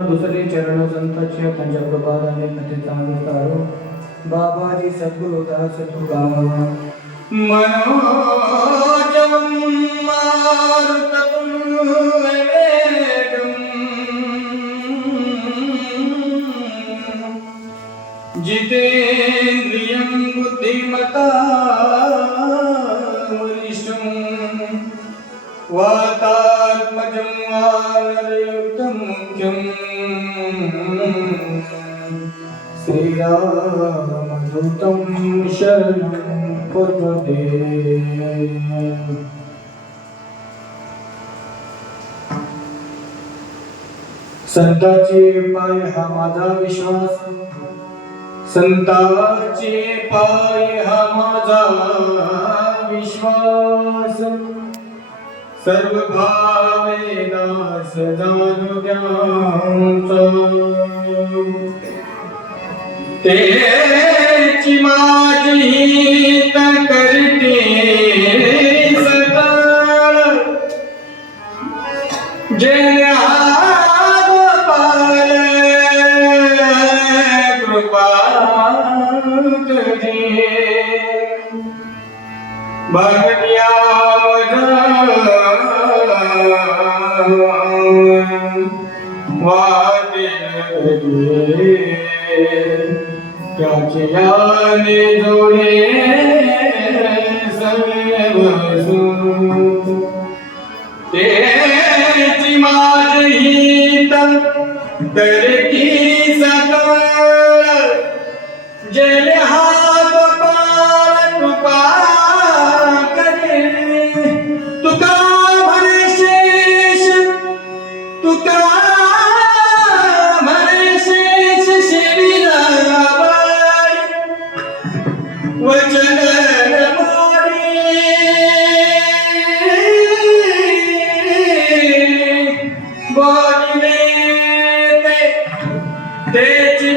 दुसरे चरण संतांच्या त्यांच्या प्रभादाने मध्ये सांगतारो बाबाजी सद्गुरु दास तुकाराम मनोजवं मारुततुल्यवेगम् जितेन्द्रियं बुद्धिमता वरिष्ठम् वातात्मजं वानरयुक्तं मुख्यम् श्रीरामदूतं शरणं कुर्वते। संताचे पाय हा माझा विश्वास, संताचे पाय हा माझा विश्वास। सर्व भावे दास जाणू द्यांचा तेची माझी हित करते सकाळ जय गोपाल कृपा तुझी भगतिया वादे त्याचे याने जोडे सर्व तेची माझी हित करती हा गोपाल कृपा करे तुका भरशेष तुका बोलिले ते तेची